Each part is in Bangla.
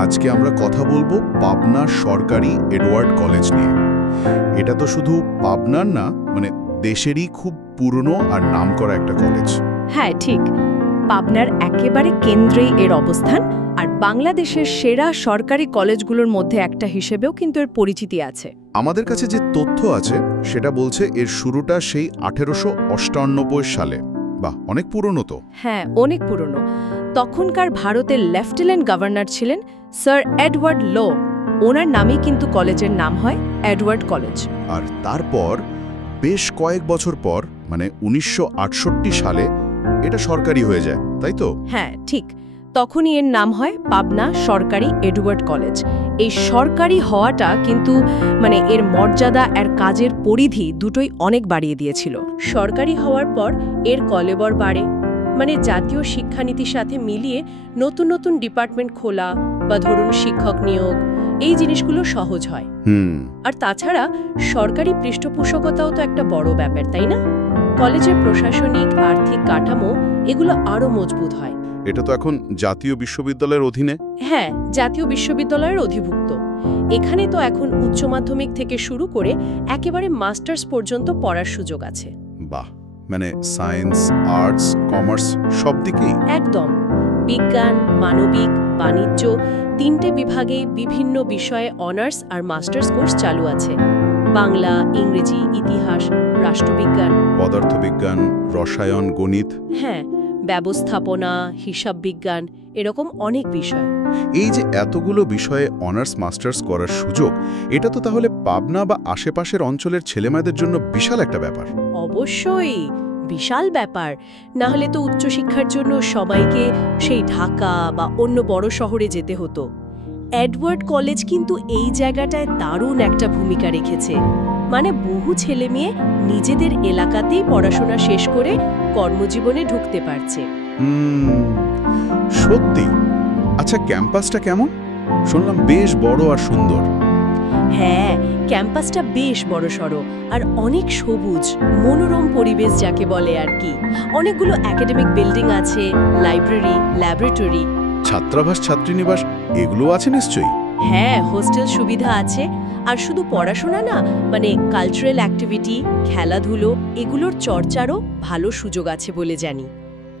আজকে আমরা কথা বলবো পাবনা সরকারি এডওয়ার্ড কলেজ নিয়ে। এটা তো শুধু পাবনার না, দেশেরই খুব পুরনো আর নামকরা একটা কলেজ। হ্যাঁ, ঠিক। পাবনার একেবারে কেন্দ্রেই এর অবস্থান, আর বাংলাদেশের সেরা সরকারি কলেজগুলোর মধ্যে একটা হিসেবেও কিন্তু এর পরিচিতি আছে। আমাদের কাছে যে তথ্য আছে সেটা বলছে এর শুরুটা সেই 1898 সালে। বাহ, অনেক পুরনো তো। হ্যাঁ, অনেক পুরনো। তখনকার ভারতের লেফটেন্যান্ট গভর্নর ছিলেন স্যার এডওয়ার্ড লো। ওনার নামেই কিন্তু কলেজের নাম হয় এডওয়ার্ড কলেজ। আর তারপর বেশ কয়েক বছর পর 1968 সালে এটা সরকারি হয়ে যায়, তাই তো? হ্যাঁ, ঠিক। তখনই এর নাম হয় পাবনা সরকারি এডওয়ার্ড কলেজ। এই সরকারি হওয়াটা কিন্তু এর মর্যাদা আর কাজের পরিধি দুটোই অনেক বাড়িয়ে দিয়েছিল। সরকারি হওয়ার পর এর কলেবর বাড়ে, জাতীয় শিক্ষানীতির সাথে মিলিয়ে নতুন নতুন ডিপার্টমেন্ট খোলা বা ধরুন শিক্ষক নিয়োগ, এই জিনিসগুলো সহজ হয়। আর তাছাড়া সরকারি পৃষ্ঠপোষকতাও তো একটা বড় ব্যাপার, তাই না? কলেজের প্রশাসনিক আর্থিক কাঠামো এগুলো আরো মজবুত হয়। এটা তো এখন জাতীয় বিশ্ববিদ্যালয়ের অধীনে। হ্যাঁ, জাতীয় বিশ্ববিদ্যালয়ের অধিভুক্ত। এখানে তো এখন উচ্চ মাধ্যমিক থেকে শুরু করে একেবারে মাস্টার্স পর্যন্ত পড়ার সুযোগ আছে। বাহ, সায়েন্স, আর্টস, কমার্স সব দিকেই। একদম। বিজ্ঞান, মানবিক, বাণিজ্য তিনটে বিভাগে বিভিন্ন বিষয়ে অনার্স আর মাস্টার্স কোর্স চালু আছে। বাংলা, ইংরেজি, ইতিহাস, রাষ্ট্রবিজ্ঞান, পদার্থবিজ্ঞান, রসায়ন, গণিত। হ্যাঁ, ব্যবস্থাপনা, হিসাব বিজ্ঞান, এরকম অনেক বিষয়। এই যে এতগুলো বিষয়ে অনার্স মাস্টার্স করার সুযোগ, এটা তো তাহলে পাবনা বা আশেপাশের অঞ্চলের ছেলেমেয়েদের জন্য বিশাল একটা ব্যাপার। অবশ্যই বিশাল ব্যাপার। না হলে তো উচ্চশিক্ষার জন্য সবাইকে সেই ঢাকা বা অন্য বড় শহরে যেতে হতো। এডওয়ার্ড কলেজ কিন্তু এই জায়গাটায় দারুণ একটা ভূমিকা রেখেছে। বহু ছেলে মেয়ে নিজেদের এলাকাতেই পড়াশোনা শেষ করে কর্মজীবনে ঢুকতে পারছে। সত্যি। আচ্ছা, ক্যাম্পাসটা কেমন? শুনলাম বেশ বড় আর সুন্দর। হ্যাঁ, ক্যাম্পাসটা বেশ বড়সড় আর অনেক সবুজ, মনোরম পরিবেশ যাকে বলে আর কি। অনেকগুলো একাডেমিক বিল্ডিং আছে, লাইব্রেরি, ল্যাবরেটরি, ছাত্রাবাস, ছাত্রীনিবাস এগুলো আছে নিশ্চয়ই। হ্যাঁ, হোস্টেল সুবিধা আছে। আর শুধু পড়াশোনা না, কালচারাল অ্যাক্টিভিটি, খেলাধুলো এগুলোর চর্চারও ভালো সুযোগ আছে বলে জানি।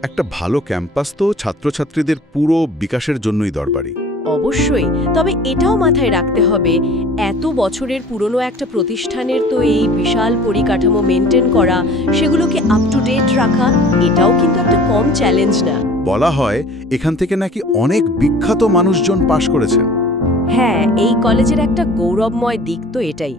একটা ভালো ক্যাম্পাস তো ছাত্রছাত্রীদের পুরো বিকাশের জন্যই দরকারি। অবশ্যই। তবে এটাও মাথায় রাখতে হবে, এত বছরের পুরনো একটা প্রতিষ্ঠানের তো এই বিশাল পরিকাঠামো মেনটেন করা, সেগুলোকে আপ টু ডেট রাখা, এটাও কিন্তু একটা কম চ্যালেঞ্জ না। বলা হয় এখান থেকে নাকি অনেক বিখ্যাত মানুষজন পাশ করেছেন। হ্যাঁ, এই কলেজের একটা গৌরবময় দিক তো এটাই।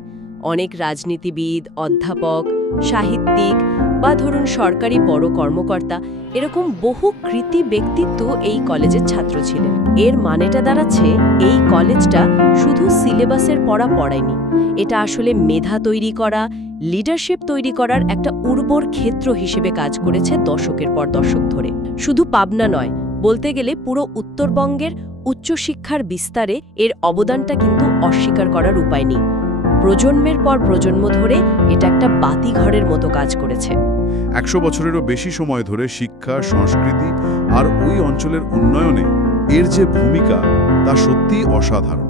অনেক রাজনীতিবিদ, অধ্যাপক, সাহিত্যিক বা ধরুন সরকারি বড় কর্মকর্তা, এরকম বহু কৃতি ব্যক্তিত্ব এই কলেজের ছাত্র ছিলেন। এর মানেটা দাঁড়াচ্ছে এই কলেজটা শুধু সিলেবাসের পড়া পড়ায়নি, এটা আসলে মেধা তৈরি করা, লিডারশিপ তৈরি করার একটা উর্বর ক্ষেত্র হিসেবে কাজ করেছে দশকের পর দশক ধরে। শুধু পাবনা নয়, বলতে গেলে পুরো উত্তরবঙ্গের উচ্চশিক্ষার বিস্তারে এর অবদানটা কিন্তু অস্বীকার করার উপায় নেই। প্রজন্মের পর প্রজন্ম ধরে এটা একটা বাতিঘরের মতো কাজ করেছে। 100 বছরেরও বেশি সময় ধরে শিক্ষা, সংস্কৃতি আর ওই অঞ্চলের উন্নয়নে এর যে ভূমিকা, তা সত্যিই অসাধারণ।